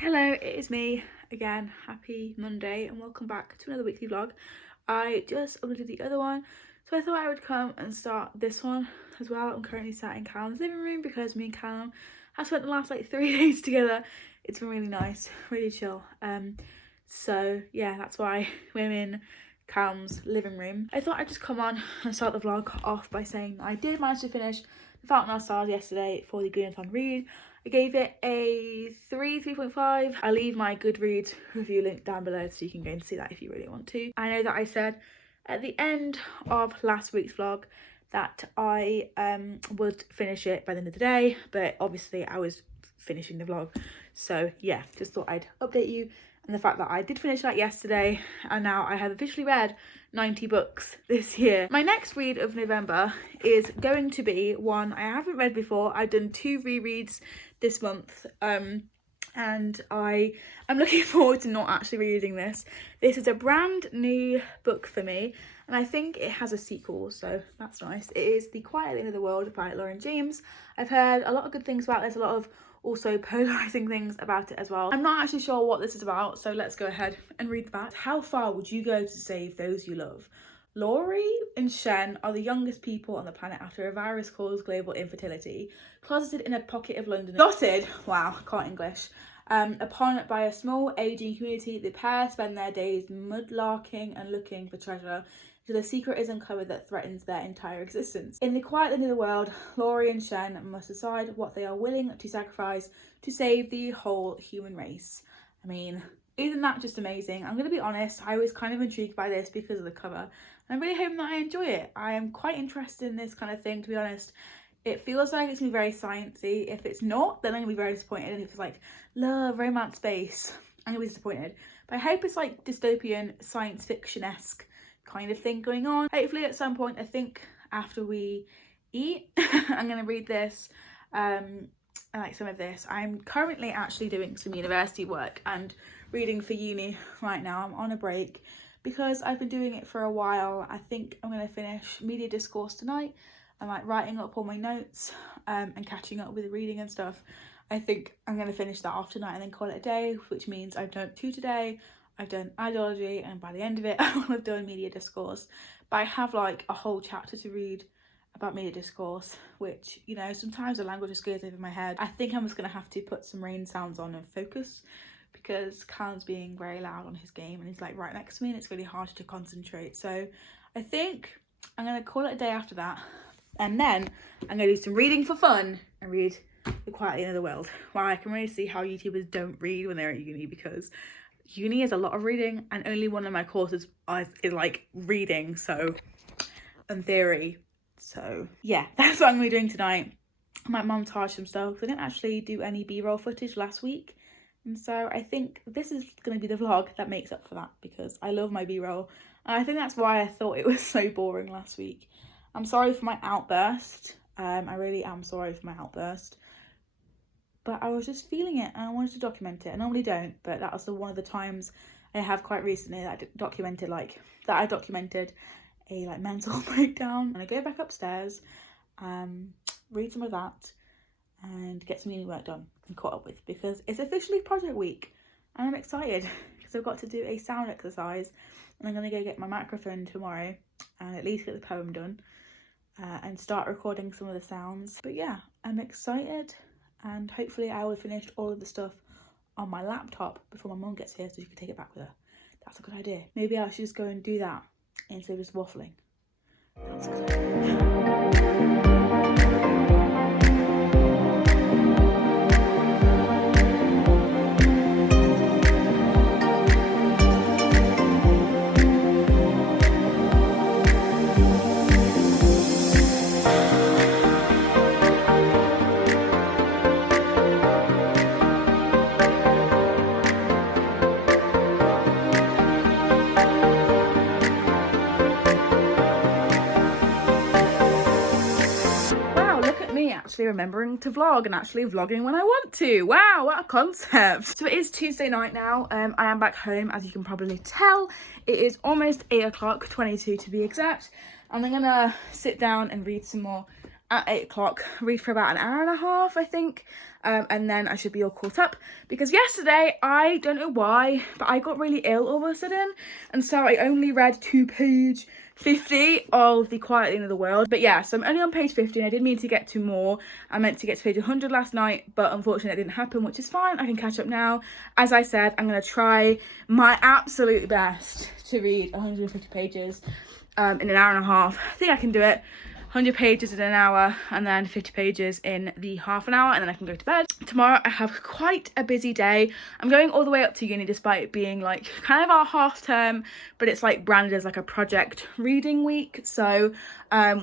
Hello, it is me again. Happy Monday and welcome back to another weekly vlog. I just uploaded the other one, so I thought I would come and start this one as well. I'm currently sat in Callum's living room because me and Callum have spent the last 3 days together. It's been really nice, really chill. So yeah, that's why we're in Callum's living room. I thought I'd just come on and start the vlog off by saying I did manage to finish The Fault in Our Stars yesterday for the Goodreads read. I gave it a 3.5. I'll leave my Goodreads review link down below so you can go and see that if you really want to. I know that I said at the end of last week's vlog that I would finish it by the end of the day, but obviously I was finishing the vlog. So yeah, just thought I'd update you. And the fact that I did finish that yesterday and now I have officially read 90 books this year. My next read of November is going to be one I haven't read before. I've done 2 rereads this month and I am looking forward to not actually reading this. This is a brand new book for me and I think it has a sequel, so that's nice. It is The Quiet at the End of the World by Lauren James. I've heard a lot of good things about this, a lot of also polarizing things about it as well. I'm not actually sure what this is about, so let's go ahead and read that. How far would you go to save those you love? Laurie and Shen are the youngest people on the planet after a virus caused global infertility. Closeted in a pocket of London, dotted, wow, I can't English, upon by a small aging community, the pair spend their days mudlarking and looking for treasure until a secret is uncovered that threatens their entire existence. In the quiet end of the world, Laurie and Shen must decide what they are willing to sacrifice to save the whole human race. I mean, isn't that just amazing? I'm going to be honest, I was kind of intrigued by this because of the cover. I'm really hoping that I enjoy it. I am quite interested in this kind of thing, to be honest. It feels like it's going to be very sciencey. If it's not, then I'm going to be very disappointed. And if it's like love, romance, space, I'm going to be disappointed. But I hope it's like dystopian, science fiction-esque kind of thing going on. Hopefully at some point, I think after we eat, I'm going to read this. Like some of this. I'm currently actually doing some university work and reading for uni right now. I'm on a break because I've been doing it for a while. I think I'm going to finish media discourse tonight. I'm like writing up all my notes and catching up with reading and stuff. I think I'm going to finish that off tonight and then call it a day, which means I've done 2 today. I've done ideology and by the end of it I will have done media discourse. But I have like a whole chapter to read about media discourse, which, you know, sometimes the language just goes over my head. I think I'm just going to have to put some rain sounds on and focus because Callum's being very loud on his game and he's like right next to me and it's really hard to concentrate. So I think I'm going to call it a day after that and then I'm going to do some reading for fun and read The Quiet at the End of the World. Wow, I can really see how YouTubers don't read when they're at uni because uni is a lot of reading and only one of my courses is like reading, so in theory. So yeah, that's what I'm going to be doing tonight. I might montage some stuff because I didn't actually do any b-roll footage last week. And so I think this is going to be the vlog that makes up for that because I love my b-roll. And I think that's why I thought it was so boring last week. I'm sorry for my outburst. I really am sorry for my outburst. But I was just feeling it and I wanted to document it. I normally don't, but that was one of the times I have quite recently that I documented a mental breakdown. And I go back upstairs, read some of that and get some uni work done and caught up with because it's officially project week and I'm excited because I've got to do a sound exercise and I'm going to go get my microphone tomorrow and at least get the poem done and start recording some of the sounds. But yeah, I'm excited and hopefully I will finish all of the stuff on my laptop before my mum gets here so she can take it back with her. That's a good idea. Maybe I should just go and do that instead of just waffling. That's a good idea. Actually remembering to vlog and actually vlogging when I want to. Wow, what a concept. So it is Tuesday night now. I am back home, as you can probably tell. It is almost 8 o'clock, 22 to be exact. And I'm gonna sit down and read some more at 8 o'clock, read for about an hour and a half, I think. And then I should be all caught up, because yesterday, I don't know why, but I got really ill all of a sudden, and so I only read to page 50 of The Quiet End of the World. But yeah, so I'm only on page 50, and I did mean to get to more. I meant to get to page 100 last night, but unfortunately that didn't happen, which is fine. I can catch up now. As I said, I'm going to try my absolute best to read 150 pages in an hour and a half. I think I can do it. 100 pages in an hour, and then 50 pages in the half an hour, and then I can go to bed. Tomorrow I have quite a busy day. I'm going all the way up to uni, despite it being like kind of our half term, but it's like branded as like a project reading week. So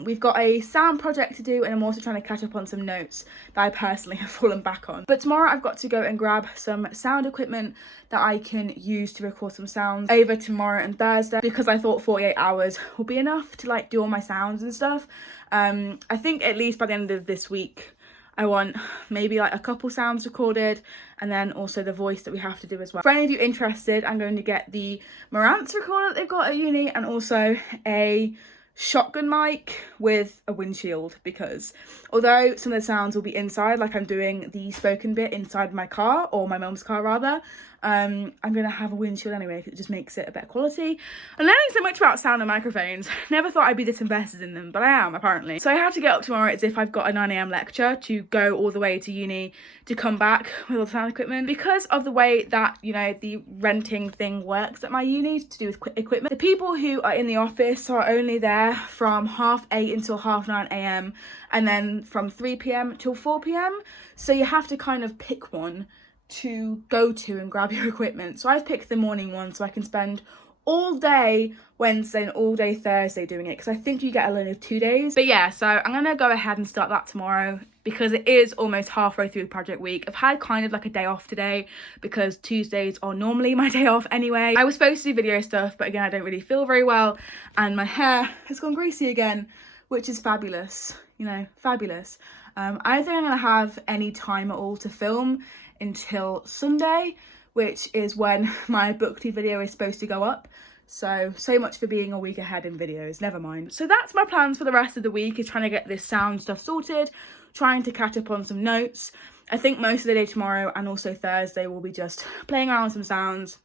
we've got a sound project to do, and I'm also trying to catch up on some notes that I personally have fallen back on. But tomorrow I've got to go and grab some sound equipment that I can use to record some sounds over tomorrow and Thursday, because I thought 48 hours will be enough to like do all my sounds and stuff. I think at least by the end of this week I want maybe like a couple sounds recorded, and then also the voice that we have to do as well. For any of you interested, I'm going to get the Marantz recorder that they've got at uni, and also a shotgun mic with a windshield, because although some of the sounds will be inside, like I'm doing the spoken bit inside my car, or my mum's car rather, I'm gonna have a windshield anyway, because it just makes it a better quality. I'm learning so much about sound and microphones. Never thought I'd be this invested in them, but I am apparently. So I have to get up tomorrow as if I've got a 9 a.m. lecture to go all the way to uni to come back with all the sound equipment. Because of the way that, you know, the renting thing works at my uni to do with equipment, the people who are in the office are only there from 8:30 until 9:30 a.m. and then from 3 p.m. till 4 p.m. So you have to kind of pick one to go to and grab your equipment. So I've picked the morning one so I can spend all day Wednesday and all day Thursday doing it, because I think you get a loan of 2 days. But yeah, so I'm gonna go ahead and start that tomorrow, because it is almost halfway through the project week. I've had kind of like a day off today, because Tuesdays are normally my day off anyway. I was supposed to do video stuff, but again, I don't really feel very well, and my hair has gone greasy again, which is fabulous, you know, fabulous. I don't think I'm gonna have any time at all to film until Sunday, which is when my book tea video is supposed to go up. So much for being a week ahead in videos, never mind. So that's my plans for the rest of the week, is trying to get this sound stuff sorted, trying to catch up on some notes. I think most of the day tomorrow and also Thursday will be just playing around with some sounds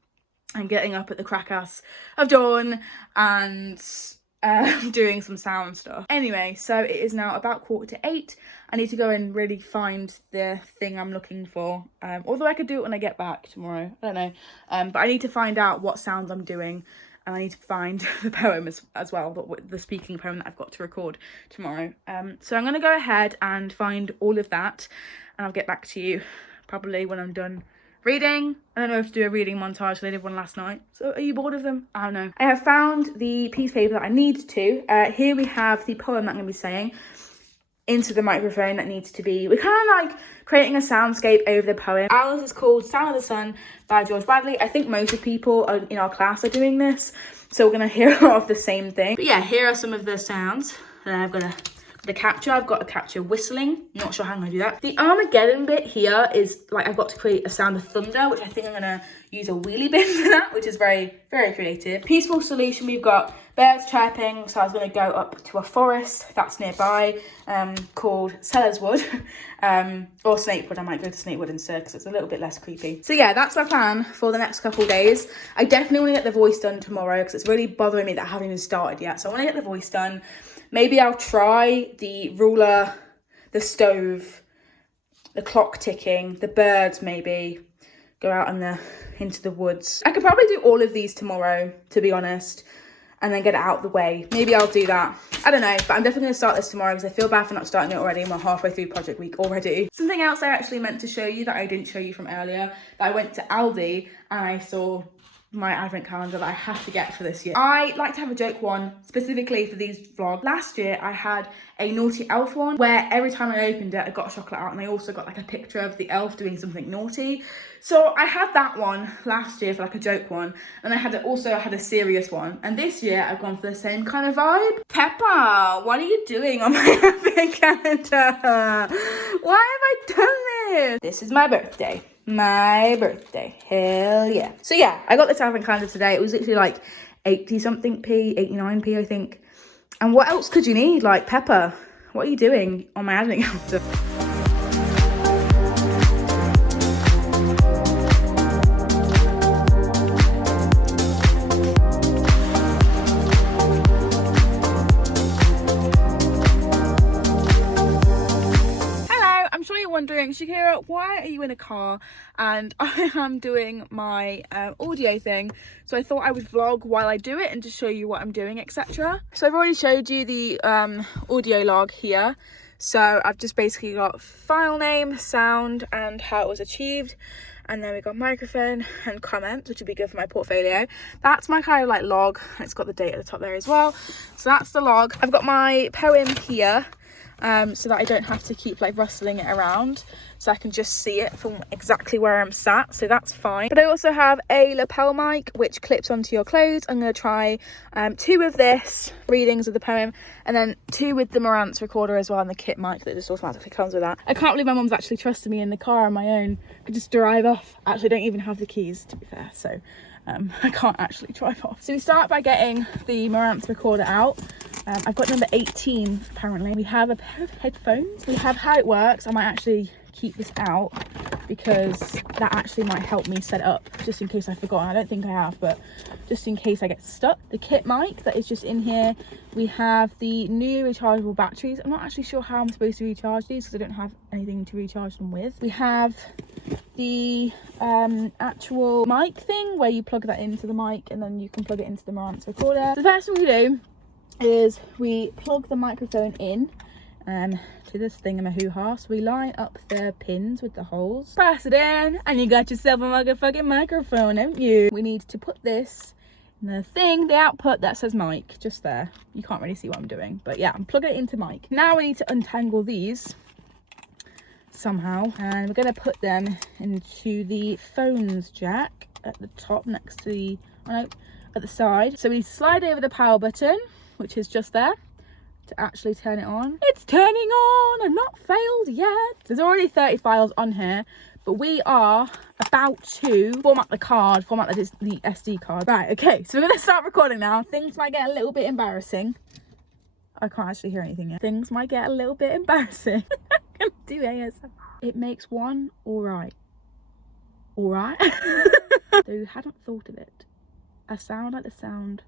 and getting up at the crack ass of dawn and doing some sound stuff. Anyway, so it is now about 7:45. I need to go and really find the thing I'm looking for, although I could do it when I get back tomorrow, I don't know, but I need to find out what sounds I'm doing, and I need to find the poem as well, the speaking poem that I've got to record tomorrow. So I'm going to go ahead and find all of that, and I'll get back to you probably when I'm done reading. I don't know if to do a reading montage. They did one last night. So are you bored of them? I don't know. I have found the piece of paper that I need to. Here we have the poem that I'm going to be saying into the microphone that needs to be... We're kind of like creating a soundscape over the poem. Ours is called Sound of the Sun by George Bradley. I think most of people in our class are doing this, so we're going to hear a lot of the same thing. But yeah, here are some of the sounds that I've got to capture. I've got to capture whistling. Not sure how I'm going to do that. The Armageddon bit here is like I've got to create a sound of thunder, which I think I'm going to use a wheelie bin for that, which is very, very creative. Peaceful solution, we've got birds chirping, so I was going to go up to a forest that's nearby called Sellers Wood, or Snapewood. I might go to Snapewood instead because it's a little bit less creepy. So yeah, that's my plan for the next couple of days. I definitely want to get the voice done tomorrow because it's really bothering me that I haven't even started yet. So I want to get the voice done. Maybe I'll try the ruler, the stove, the clock ticking, the birds maybe, go out into the woods. I could probably do all of these tomorrow, to be honest, and then get it out of the way. Maybe I'll do that. I don't know, but I'm definitely going to start this tomorrow because I feel bad for not starting it already. We're halfway through project week already. Something else I actually meant to show you that I didn't show you from earlier, that I went to Aldi and I saw my advent calendar that I have to get for this year. I like to have a joke one specifically for these vlogs. Last year I had a naughty elf one where every time I opened it I got a chocolate out, and I also got like a picture of the elf doing something naughty. So I had that one last year for like a joke one, and I also had a serious one, and this year I've gone for the same kind of vibe. Peppa, what are you doing on my advent calendar? Why have I done this? This is my birthday. My birthday, hell yeah. So yeah, I got this advent calendar today. It was literally like 80 something p, 89p I think. And what else could you need? Like Peppa, What are you doing on my admin calendar? Wondering, Shakira, why are you in a car? And I am doing my audio thing, so I thought I would vlog while I do it and just show you what I'm doing, etc. So I've already showed you the audio log here, so I've just basically got file name, sound, and how it was achieved, and then we got microphone and comments, which would be good for my portfolio. That's my kind of like log, and it's got the date at the top there as well. So that's the log. I've got my poem here, so that I don't have to keep like rustling it around, so I can just see it from exactly where I'm sat, so that's fine. But I also have a lapel mic which clips onto your clothes. I'm going to try 2 of this, readings of the poem, and then 2 with the Marantz recorder as well, and the kit mic that just automatically comes with that. I can't believe my mum's actually trusted me in the car on my own. I could just drive off. Actually, I don't even have the keys, to be fair, so I can't actually drive off. So we start by getting the Marantz recorder out. I've got number 18 apparently. We have a pair of headphones. We have how it works. I might actually keep this out because that actually might help me set it up, just in case I forgot. I don't think I have, but just in case I get stuck. The kit mic that is just in here. We have the new rechargeable batteries. I'm not actually sure how I'm supposed to recharge these because I don't have anything to recharge them with. We have the actual mic thing where you plug that into the mic and then you can plug it into the Marantz recorder. The first thing we do is we plug the microphone in to this thingamahoo-ha. So we line up the pins with the holes, press it in, and you got yourself a motherfucking microphone, don't you? We need to put this in the thing, the output that says mic, just there. You can't really see what I'm doing, but yeah, I'm plugging it into mic. Now we need to untangle these somehow, and we're going to put them into the phones jack at the top next to the, at the side. So we need to slide over the power button, which is just there, to actually turn it on. It's turning on and not failed yet. There's already 30 files on here, but we are about to format the SD card. Right, okay, so we're gonna start recording now. Things might get a little bit embarrassing. I can't actually hear anything yet. Things might get a little bit embarrassing. I'm gonna do ASMR. It makes one alright. Alright? So you hadn't thought of it. A sound like the sound.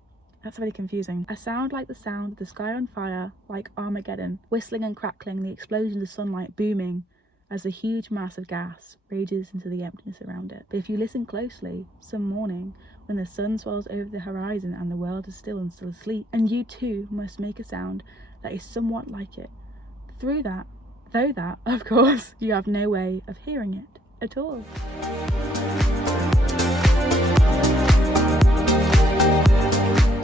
That's very confusing. A sound like the sound of the sky on fire, like Armageddon, whistling and crackling, the explosion of sunlight booming as a huge mass of gas rages into the emptiness around it. But if you listen closely, some morning, when the sun swells over the horizon and the world is still and still asleep, and you too must make a sound that is somewhat like it. Though that, of course, you have no way of hearing it at all.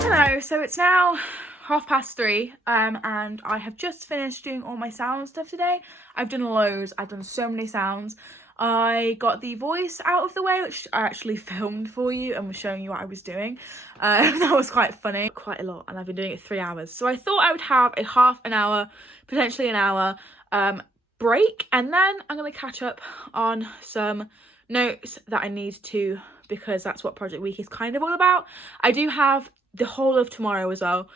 Hello, so it's now 3:30 and I have just finished doing all my sound stuff today. I've done loads. I've done so many sounds. I got the voice out of the way, which I actually filmed for you and was showing you what I was doing. That was quite funny, quite a lot, and I've been doing it 3 hours. So I thought I would have a half an hour, potentially an hour break, and then I'm going to catch up on some notes that I need to, because that's what Project Week is kind of all about. I do have the whole of tomorrow as well,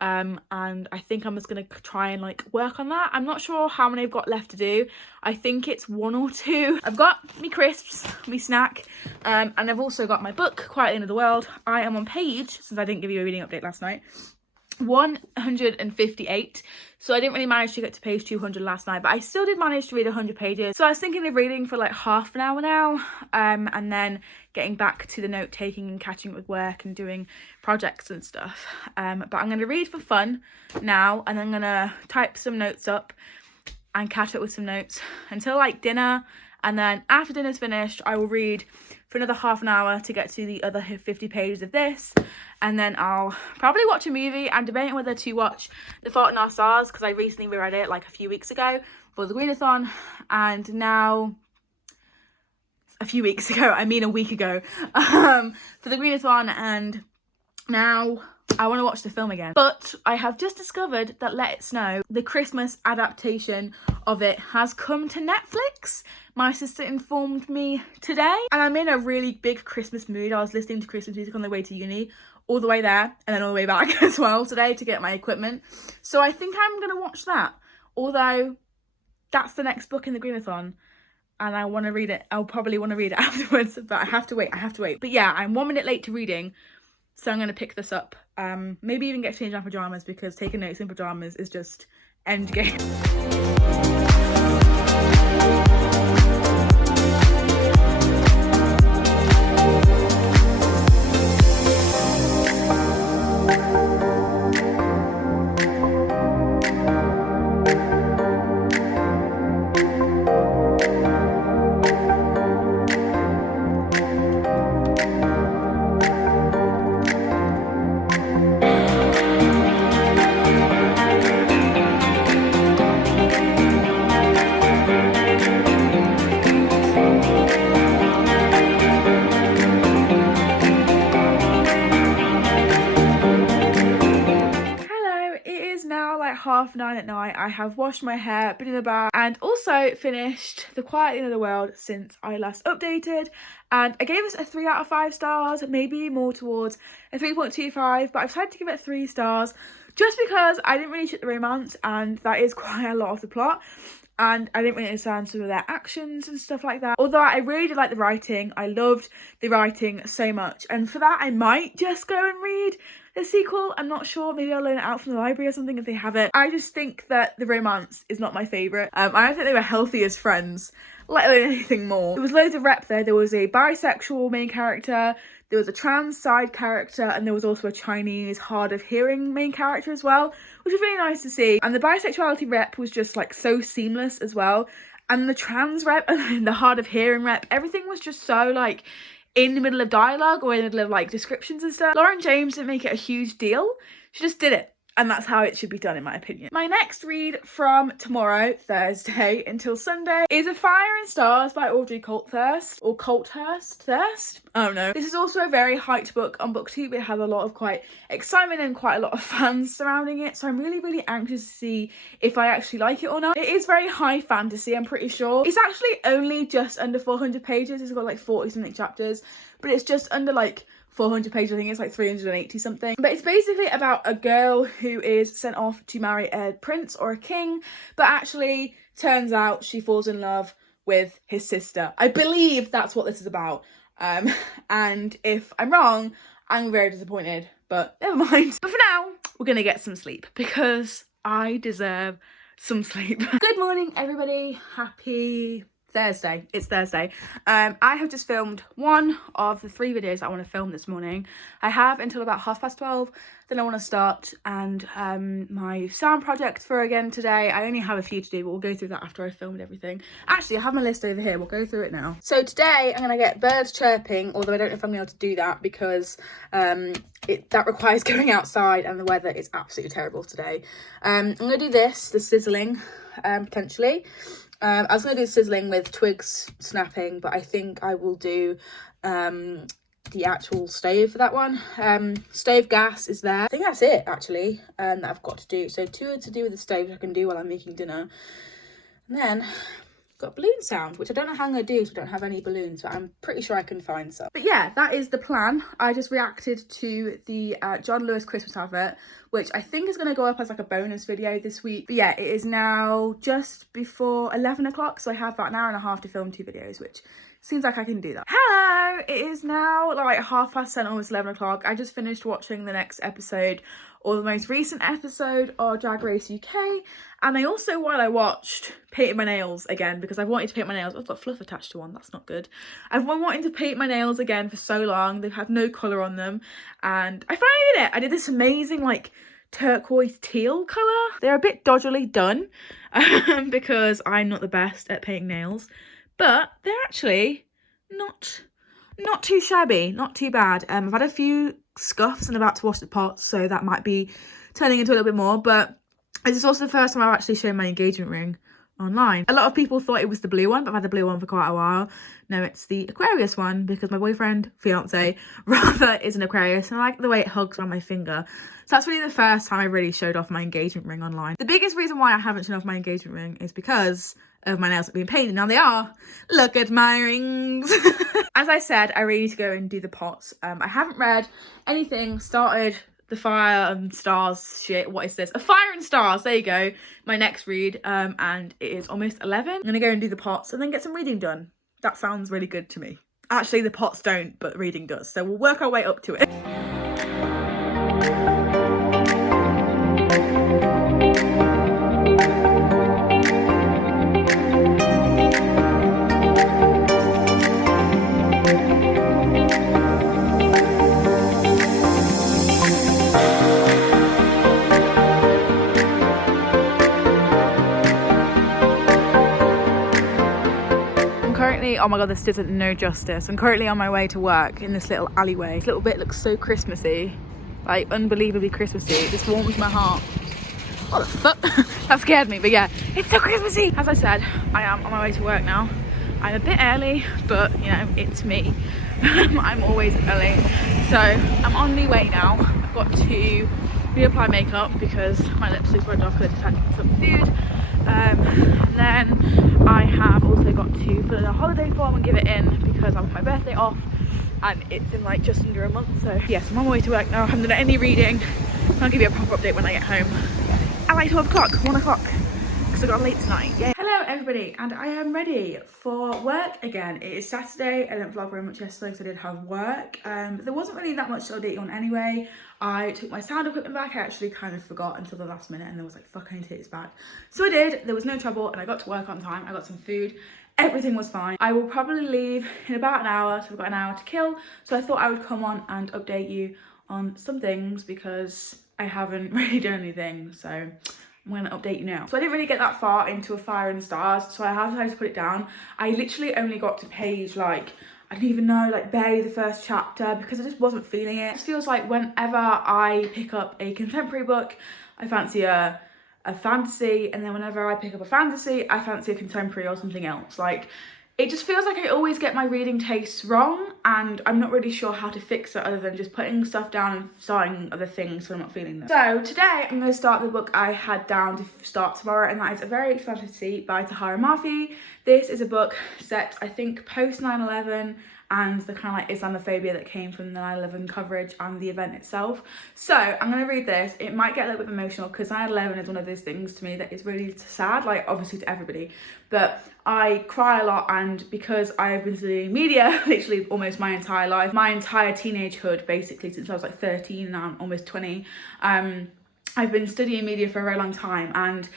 and I think I'm just gonna try and like work on that. I'm not sure how many I've got left to do. I think it's 1 or 2. I've got me crisps, me snack, and I've also got my book, Quiet at the End of the World. I am on page, since I didn't give you a reading update last night, 158. So I didn't really manage to get to page 200 last night, but I still did manage to read 100 pages. So I was thinking of reading for like half an hour now, and then getting back to the note taking and catching up with work and doing projects and stuff. But I'm going to read for fun now, and I'm going to type some notes up and catch up with some notes until like dinner. And then after dinner's finished, I will read for another half an hour to get to the other 50 pages of this. And then I'll probably watch a movie. I'm debating whether to watch The Fault in Our Stars, because I recently reread it like a few weeks ago for the Greenathon. And now, a few weeks ago, I mean a week ago, for the Greenathon. And now I want to watch the film again. But I have just discovered that Let It Snow, the Christmas adaptation of it, has come to Netflix. My sister informed me today, and I'm in a really big Christmas mood. I was listening to Christmas music on the way to uni, all the way there and then all the way back as well today to get my equipment. So I think I'm going to watch that although that's the next book in the Greenathon and I want to read it. I'll probably want to read it afterwards, but I have to wait. But yeah, I'm 1 minute late to reading, so I'm going to pick this up. Maybe even get to change my pyjamas, because taking notes in pyjamas is just end game. Like 9:30 at night. I have washed my hair, been in the bath, and also finished The Quiet End of the World since I last updated, and I gave this a 3 out of 5 stars, maybe more towards a 3.25, but I've decided to give it 3 stars just because I didn't really ship the romance, and that is quite a lot of the plot, and I didn't really understand some of their actions and stuff like that. Although I really did like the writing, I loved the writing so much, and for that I might just go and read the sequel. I'm not sure, maybe I'll loan it out from the library or something if they have it. I just think that the romance is not my favourite. I don't think they were healthy as friends, let alone anything more. There was loads of rep there. There was a bisexual main character, there was a trans side character, and there was also a Chinese hard of hearing main character as well, which was really nice to see. And the bisexuality rep was just like so seamless as well. And the trans rep and the hard of hearing rep, everything was just so like in the middle of dialogue or in the middle of like descriptions and stuff. Lauren James didn't make it a huge deal. She just did it. And that's how it should be done, in my opinion. My next read from tomorrow, Thursday, until Sunday is A Fire and Stars by Audrey Colthurst. Or Colthurst? I don't know. This is also a very hyped book on BookTube. It has a lot of quite excitement and quite a lot of fans surrounding it. So I'm really, really anxious to see if I actually like it or not. It is very high fantasy, I'm pretty sure. It's actually only just under 400 pages. It's got like 40 something chapters. But it's just under like 400 pages, I think it's like 380 something. But it's basically about a girl who is sent off to marry a prince or a king, but actually turns out she falls in love with his sister. I believe that's what this is about. And if I'm wrong, I'm very disappointed, but never mind. But for now, we're gonna get some sleep because I deserve some sleep. Good morning, everybody. Happy Thursday. It's Thursday. I have just filmed one of the 3 videos I want to film this morning. I have until about 12:30, then I want to start, and my sound project for again today. I only have a few to do, but we'll go through that after I've filmed everything. Actually, I have my list over here. We'll go through it now. So today I'm going to get birds chirping, although I don't know if I'm able to do that because that requires going outside and the weather is absolutely terrible today. I'm going to do the sizzling, potentially. I was going to do sizzling with twigs snapping, but I think I will do the actual stove for that one. Stove gas is there. I think that's it, actually, that I've got to do. So 2 to do with the stove I can do while I'm making dinner. And then got balloon sound, which I don't know how I'm going to do because we don't have any balloons, but I'm pretty sure I can find some. But yeah, that is the plan. I just reacted to the John Lewis Christmas advert, which I think is going to go up as like a bonus video this week. But yeah, it is now just before 11 o'clock, so I have about an hour and a half to film 2 videos, which seems like I can do that. Hello! It is now like 10:30, almost 11 o'clock. I just finished watching the next episode, or the most recent episode of Drag Race UK, and I also, while I watched, painted my nails again because I've wanted to paint my nails. I've got fluff attached to one, that's not good. I've been wanting to paint my nails again for so long. They've had no colour on them, and I finally did it. I did this amazing like turquoise teal colour. They're a bit dodgily done because I'm not the best at painting nails, but they're actually not too shabby, not too bad. I've had a few scuffs and about to wash the pots, so that might be turning into a little bit more, but this is also the first time I've actually shown my engagement ring online. A lot of people thought it was the blue one, but I've had the blue one for quite a while. No, it's the Aquarius one because my boyfriend, fiance, rather, is an Aquarius, and I like the way it hugs around my finger. So that's really the first time I really showed off my engagement ring online. The biggest reason why I haven't shown off my engagement ring is because of my nails being painted. Now they are. Look at my rings. As I said, I really need to go and do the pots. I haven't read anything, started The Fire and Stars shit. What is this? A Fire and Stars. There you go. My next read. And it is almost 11. I'm gonna go and do the pots and then get some reading done. That sounds really good to me. Actually, the pots don't, but reading does. So we'll work our way up to it. Oh my god, this does it no justice. I'm currently on my way to work in this little alleyway. This little bit looks so Christmassy, like unbelievably Christmassy. This warms my heart. What the fuck? That scared me, but yeah, it's so Christmassy. As I said, I am on my way to work now. I'm a bit early, but you know, it's me. I'm always early. So I'm on the way now. I've got to reapply makeup because my lipstick's rubbed off because I just had some food. And then I have also got to fill in a holiday form and give it in because I want my birthday off and it's in like just under a month. So yes, I'm on my way to work now. I haven't done any reading. I'll give you a proper update when I get home at like 12 o'clock, 1 o'clock, because I got late tonight. Yeah. Hello everybody, and I am ready for work again. It is Saturday. I didn't vlog very much yesterday because I did have work. There wasn't really that much to update you on anyway. I took my sound equipment back. I actually kind of forgot until the last minute and then was like, fuck, I need to take this back. So I did. There was no trouble and I got to work on time. I got some food. Everything was fine. I will probably leave in about an hour, so I've got an hour to kill. So I thought I would come on and update you on some things because I haven't really done anything. So I'm going to update you now. So I didn't really get that far into A Fire and Stars, so I have decided to put it down. I literally only got to page like, I didn't even know, like barely the first chapter because I just wasn't feeling it. It just feels like whenever I pick up a contemporary book, I fancy a fantasy, and then whenever I pick up a fantasy, I fancy a contemporary or something else. Like, it just feels like I always get my reading tastes wrong, and I'm not really sure how to fix it other than just putting stuff down and starting other things so I'm not feeling them. So today I'm going to start the book I had down to start tomorrow, and that is A Very Expensive Sea by Tahara Mafi. This is a book set, I think, post 9/11 and the kind of like Islamophobia that came from the 9/11 coverage and the event itself. So I'm going to read this. It might get a little bit emotional because 9/11 is one of those things to me that is really sad, like obviously to everybody, but I cry a lot, and because I've been studying media literally almost my entire life, my entire teenagehood basically since I was like 13, now I'm almost 20, I've been studying media for a very long time, and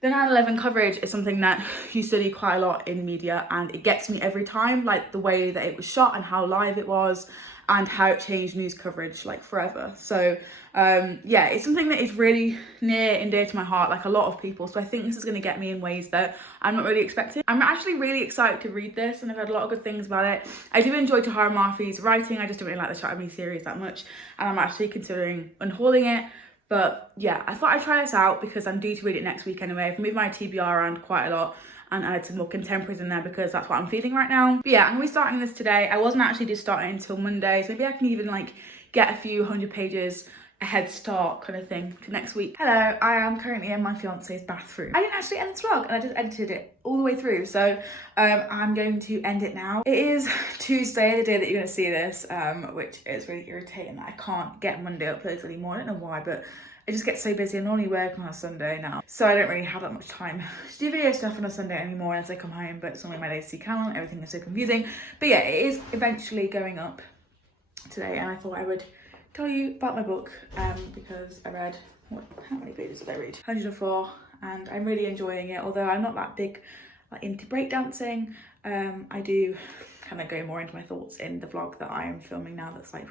the 9/11 coverage is something that you study quite a lot in media, and it gets me every time, like the way that it was shot and how live it was and how it changed news coverage like forever. So yeah, it's something that is really near and dear to my heart, like a lot of people. So I think this is going to get me in ways that I'm not really expecting. I'm actually really excited to read this, and I've heard a lot of good things about it. I do enjoy Tahara Mafi's writing. I just don't really like the Shakattack series that much, and I'm actually considering unhauling it. But yeah, I thought I'd try this out because I'm due to read it next week anyway. I've moved my TBR around quite a lot and added some more contemporaries in there because that's what I'm feeling right now. But yeah, I'm gonna be starting this today. I wasn't actually just starting until Monday, so maybe I can even like get a few 100 pages a head start kind of thing to next week. Hello, I am currently in my fiance's bathroom. I didn't actually end this vlog, and I just edited it all the way through, so I'm going to end it now. It is Tuesday, the day that you're gonna see this, which is really irritating that I can't get Monday uploads anymore. I don't know why, but I just get so busy. I'm only working on a Sunday now, so I don't really have that much time to do video stuff on a Sunday anymore as I come home, but it's only my day to see Callum. Everything is so confusing. But yeah, it is eventually going up today, and I thought I would tell you about my book because I read, how many pages did I read? 104, and I'm really enjoying it. Although I'm not that big like into breakdancing, I do kind of go more into my thoughts in the vlog that I am filming now, that's like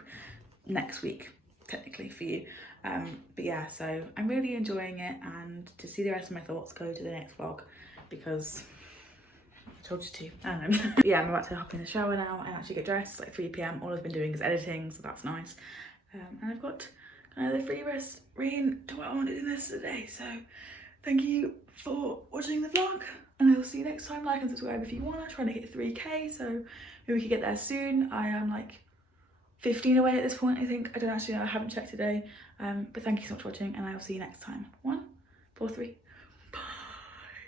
next week technically for you. But yeah, so I'm really enjoying it, and to see the rest of my thoughts, go to the next vlog because I told you to. I don't know. But yeah, I'm about to hop in the shower now and actually get dressed. It's like 3 PM. All I've been doing is editing, so that's nice. And I've got kind of the free rest rein to what I wanted in this today. So thank you for watching the vlog, and I will see you next time. Like and subscribe if you want. I'm trying to hit 3K, so maybe we can get there soon. I am like 15 away at this point, I think. I don't actually know, I haven't checked today. But thank you so much for watching, and I will see you next time. 1, 4, 3.